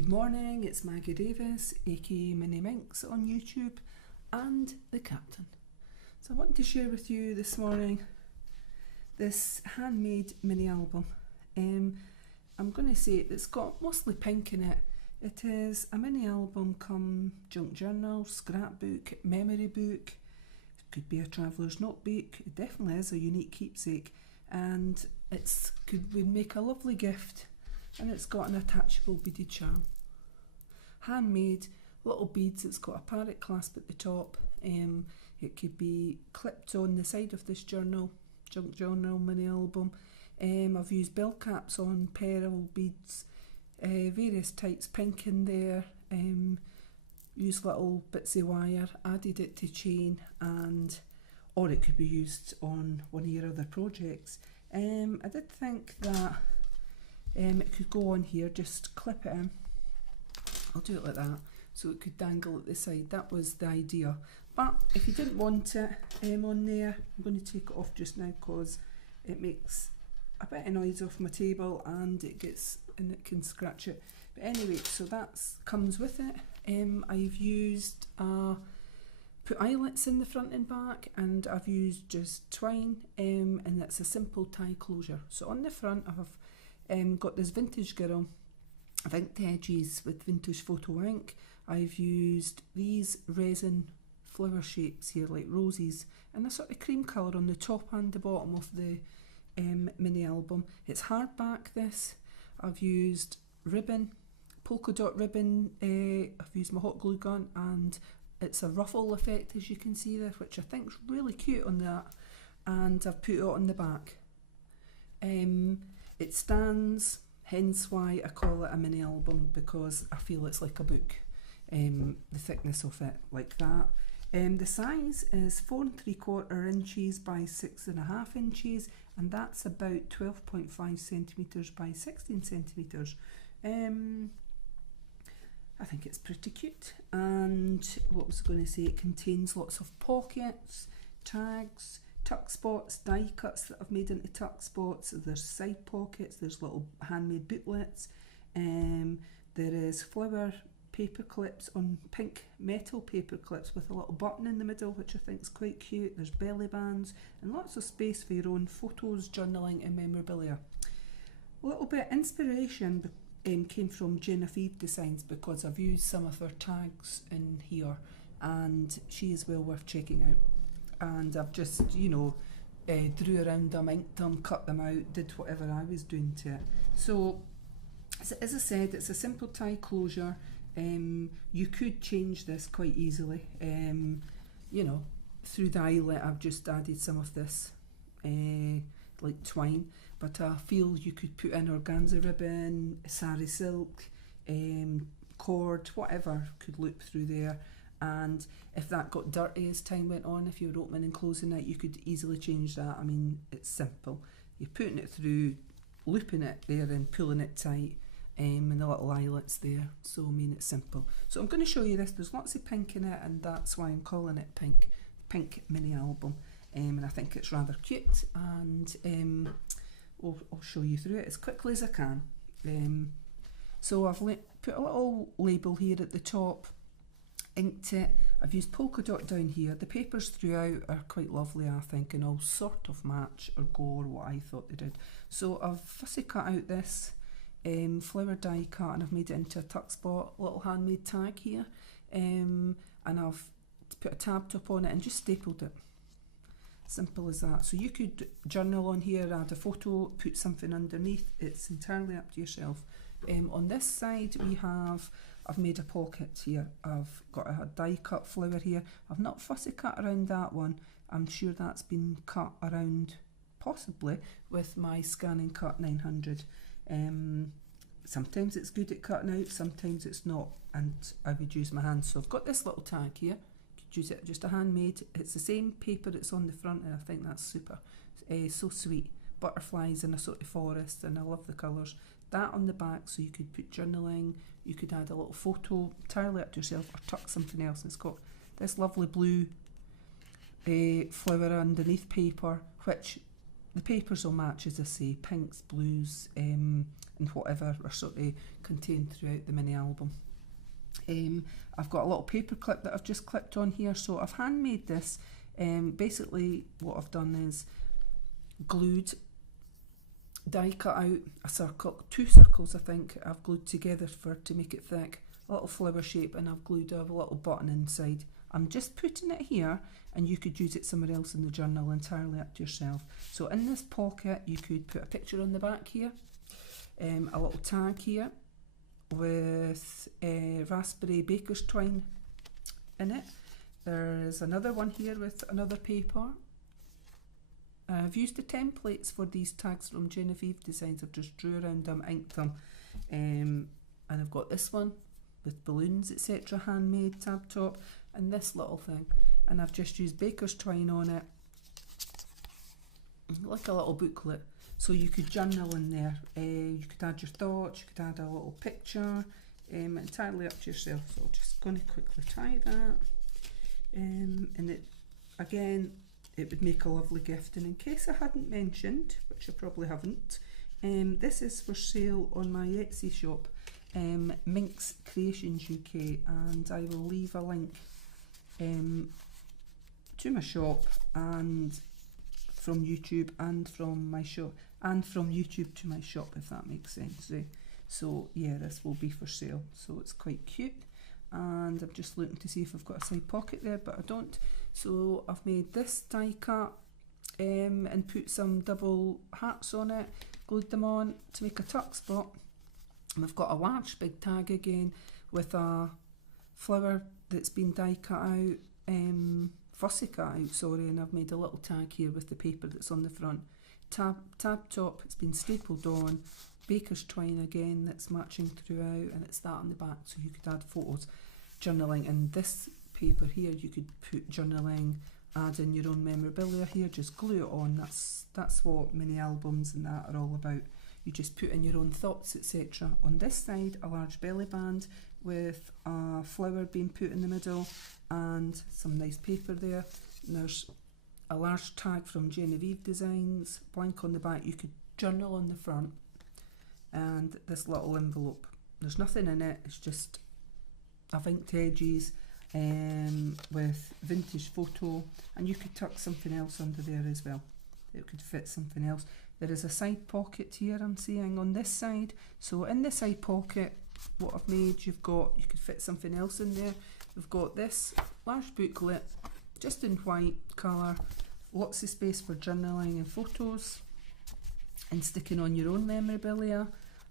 Good morning, it's Maggie Davis, aka Mini Minx on YouTube, and the Captain. So I wanted to share with you this morning this handmade mini album. I'm going to say it's got mostly pink in it. It is a mini album come junk journal, scrapbook, memory book. It could be a traveller's notebook. It definitely is a unique keepsake, and would make a lovely gift. And it's got an attachable beaded charm. Handmade, little beads. It's got a parrot clasp at the top. It could be clipped on the side of this journal, junk journal mini album. I've used bell caps on pearl beads, various types, pink in there. Used little bits of wire, added it to chain, or it could be used on one of your other projects. I did think that it could go on here, just clip it in. I'll do it like that, so it could dangle at the side. That was the idea. But if you didn't want it on there, I'm going to take it off just now because it makes a bit of noise off my table and it can scratch it. But anyway, so that comes with it. I've used put eyelets in the front and back, and I've used just twine, and that's a simple tie closure. So on the front I've got this vintage girl. I've inked the edges with vintage photo ink. I've used these resin flower shapes here, like roses, and a sort of cream colour on the top and the bottom of the mini album. It's hardback, this. I've used ribbon, polka dot ribbon. I've used my hot glue gun, and it's a ruffle effect, as you can see there, which I think is really cute on that. And I've put it on the back. It stands, hence why I call it a mini album, because I feel it's like a book. The thickness of it, like that. The size is 4 3/4 inches by 6.5 inches, and that's about 12.5 centimetres by 16 centimetres. I think it's pretty cute. And what was I going to say? It contains lots of pockets, tags, tuck spots, die cuts that I've made into tuck spots. There's side pockets, there's little handmade booklets. There is flower paper clips on pink metal paper clips with a little button in the middle, which I think is quite cute. There's belly bands and lots of space for your own photos, journaling and memorabilia. A little bit of inspiration came from Jenofevedesigns, because I've used some of her tags in here, and she is well worth checking out. And I've just, drew around them, inked them, cut them out, did whatever I was doing to it. So, as I said, it's a simple tie closure. You could change this quite easily. Through the eyelet I've just added some of this like twine, but I feel you could put in organza ribbon, sari silk, cord, whatever could loop through there. And if that got dirty as time went on, if you were opening and closing it, you could easily change that. I mean, it's simple. You're putting it through, looping it there and pulling it tight, and the little eyelets there. So I mean, it's simple. So I'm going to show you this. There's lots of pink in it, and that's why I'm calling it pink mini album. And I think it's rather cute, and I'll show you through it as quickly as I can. So I've put a little label here at the top, inked it. I've used polka dot down here. The papers throughout are quite lovely, I think, and all sort of match or go or what I thought they did. So I've fussy cut out this flower die cut, and I've made it into a tuck spot, little handmade tag here, and I've put a tab top on it and just stapled it. Simple as that. So you could journal on here, add a photo, put something underneath. It's entirely up to yourself. On this side I've made a pocket here. I've got a die cut flower here. I've not fussy cut around that one. I'm sure that's been cut around, possibly, with my Scan and Cut 900. Sometimes it's good at cutting out, sometimes it's not, and I would use my hands. So I've got this little tag here. Use it, just a handmade. It's the same paper that's on the front, and I think that's super. So sweet. Butterflies in a sort of forest, and I love the colours. That on the back, so you could put journaling, you could add a little photo, entirely up to yourself, or tuck something else. It's got this lovely blue flower underneath paper, which the papers will match, as I say, pinks, blues, and whatever are sort of contained throughout the mini album. I've got a little paper clip that I've just clipped on here, so I've handmade this. Basically what I've done is glued, die cut out a circle, 2 circles I think I've glued together to make it thick, a little flower shape, and I've glued a little button inside. I'm just putting it here, and you could use it somewhere else in the journal, entirely up to yourself. So in this pocket you could put a picture on the back here, a little tag here with raspberry baker's twine in it. There's another one here with another paper. I've used the templates for these tags from Jenofevedesigns. I've just drew around them, inked them, and I've got this one with balloons, etc., handmade, tab top, and this little thing, and I've just used baker's twine on it, like a little booklet. So you could journal in there, you could add your thoughts, you could add a little picture, entirely up to yourself. So I'm just going to quickly try that, and it, again, it would make a lovely gift. And in case I hadn't mentioned, which I probably haven't, this is for sale on my Etsy shop, MinxCreationsUK, and I will leave a link to my shop, and from YouTube, and from my shop, and from YouTube to my shop, if that makes sense. So yeah, this will be for sale, so it's quite cute. And I'm just looking to see if I've got a side pocket there, but I don't. So I've made this die cut and put some double hearts on it, glued them on to make a tuck spot. And I've got a large big tag again with a flower that's been die cut out, fussy cut out, sorry, and I've made a little tag here with the paper that's on the front. Tab top, it's been stapled on, baker's twine again that's matching throughout, and it's that on the back, so you could add photos, journaling. And this paper here, you could put journaling, add in your own memorabilia here, just glue it on. That's what mini albums and that are all about. You just put in your own thoughts, etc. On this side, a large belly band with a flower being put in the middle and some nice paper there. And there's a large tag from Jenofevedesigns, blank on the back. You could journal on the front, and this little envelope. There's nothing in it, it's just I've inked edges with vintage photo, and you could tuck something else under there as well. It could fit something else. There is a side pocket here I'm seeing on this side, so in the side pocket what I've made, you could fit something else in there. We've got this large booklet just in white colour, lots of space for journaling and photos and sticking on your own memorabilia,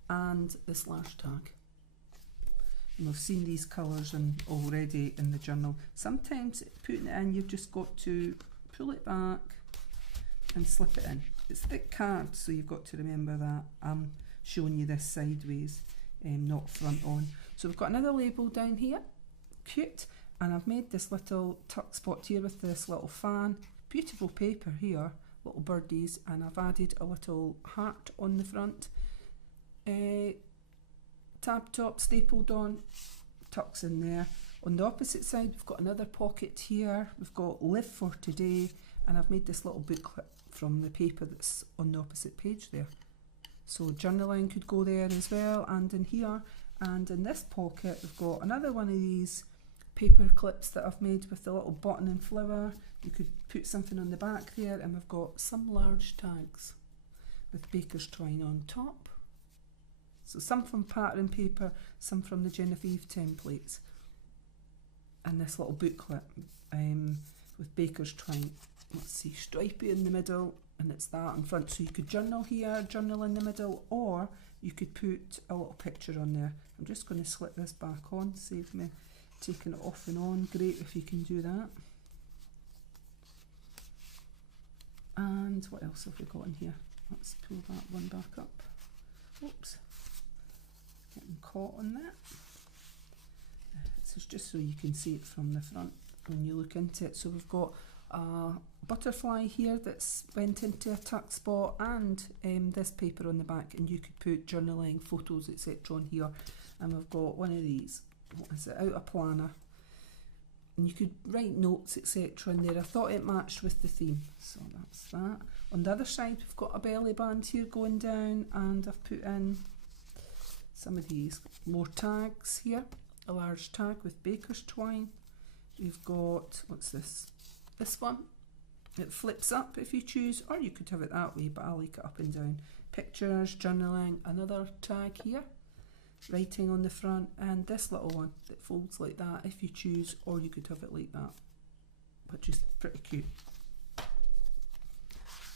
and this large tag. And we've seen these colours already in the journal. Sometimes putting it in, you've just got to pull it back and slip it in. It's thick card, so you've got to remember that. I'm showing you this sideways, not front on. So we've got another label down here, cute, and I've made this little tuck spot here with this little fan, beautiful paper here, little birdies, and I've added a little heart on the front. Tab top stapled on, tucks in there. On the opposite side, we've got another pocket here. We've got live for today, and I've made this little booklet from the paper that's on the opposite page there. So journaling could go there as well, and in here. And in this pocket, we've got another one of these paper clips that I've made with the little button and flower. You could put something on the back there, and we've got some large tags with baker's twine on top. So some from pattern paper, some from the Jenofeve templates, and this little booklet with baker's twine. Let's see, stripey in the middle, and it's that in front. So you could journal here, journal in the middle, or you could put a little picture on there. I'm just going to slip this back on, save me taking it off and on. Great if you can do that. And what else have we got in here? Let's pull that one back up. Oops. Getting caught on that. This is just so you can see it from the front when you look into it. So we've got a butterfly here that's went into a tuck spot, and this paper on the back, and you could put journaling, photos, etc. on here. And we've got one of these, what is it, out a planner. and you could write notes etc in there. I thought it matched with the theme, so that's that. On the other side we've got a belly band here going down, and I've put in some of these more tags here. A large tag with baker's twine. We've got, what's this? This one. It flips up if you choose, or you could have it that way, but I like it up and down. Pictures, journaling, another tag here, writing on the front, and this little one that folds like that if you choose, or you could have it like that, which is pretty cute.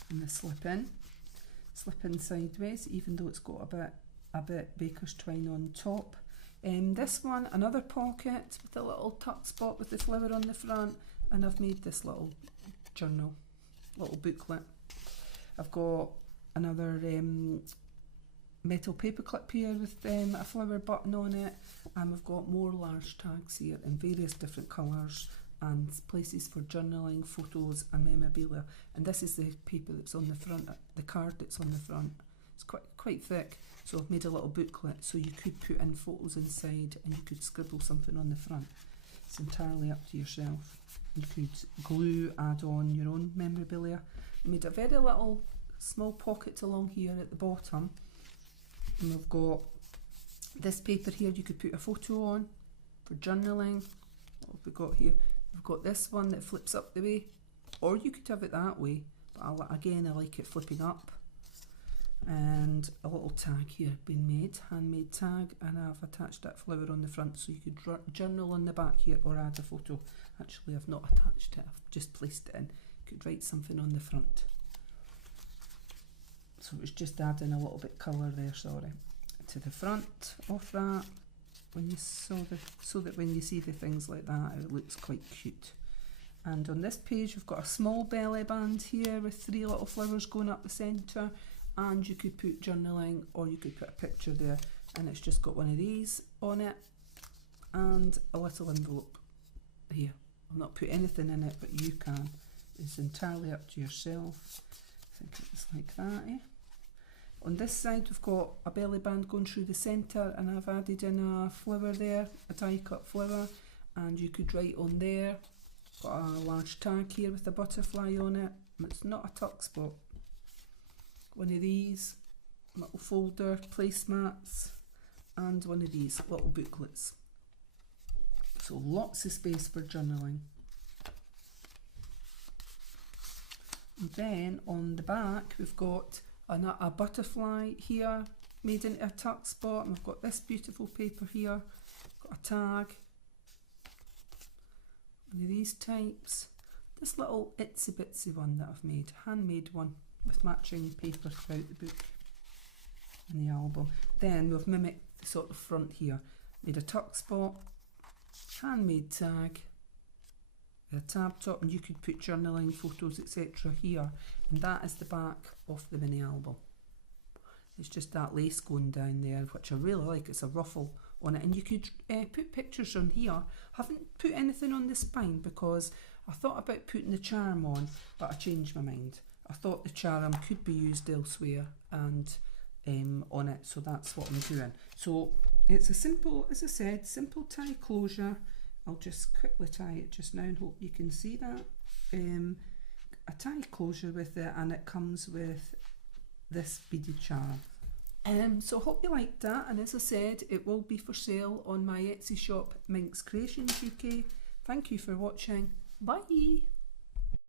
And the slip in sideways, even though it's got a bit baker's twine on top. This one, another pocket with a little tuck spot with the flower on the front, and I've made this little journal, little booklet. I've got another metal paper clip here with a flower button on it, and we've got more large tags here in various different colours and places for journaling, photos and memorabilia. And this is the paper that's on the front, the card that's on the front. It's quite thick, so I've made a little booklet so you could put in photos inside and you could scribble something on the front. It's entirely up to yourself. You could glue, add on your own memorabilia. I made a very little small pocket along here at the bottom, and we've got this paper here you could put a photo on for journaling. What have we got here? We've got this one that flips up the way, or you could have it that way, but again I like it flipping up. And a little tag here being made, handmade tag, and I've attached that flower on the front so you could journal on the back here or add a photo. Actually I've not attached it, I've just placed it in. You could write something on the front. So it's just adding a little bit colour there, sorry, to the front of that, when you so that when you see the things like that it looks quite cute. And on this page we've got a small belly band here with 3 little flowers going up the centre. And you could put journaling, or you could put a picture there, and it's just got one of these on it and a little envelope here. I've not put anything in it, but you can. It's entirely up to yourself. I think it's like that, eh? On this side we've got a belly band going through the centre, and I've added in a flower there, a die cut flower, and you could write on there. Got a large tag here with a butterfly on it. It's not a tuck spot. One of these little folder placemats, and one of these little booklets. So lots of space for journaling. And then on the back we've got a butterfly here made into a tuck spot, and we've got this beautiful paper here, got a tag, one of these types, this little itsy bitsy one that I've made, handmade one, with matching paper throughout the book and the album. Then we've mimicked the sort of front here, made a tuck spot, handmade tag, a tab top, and you could put journaling, photos etc. here, and that is the back of the mini album. It's just that lace going down there, which I really like. It's a ruffle on it, and you could put pictures on here. I haven't put anything on the spine because I thought about putting the charm on, but I changed my mind. I thought the charm could be used elsewhere and on it, so that's what I'm doing. So it's a simple, as I said, simple tie closure. I'll just quickly tie it just now and hope you can see that. A tie closure with it, and it comes with this beaded charm. So hope you liked that, and as I said, it will be for sale on my Etsy shop, MinxCreationsUK. Thank you for watching. Bye!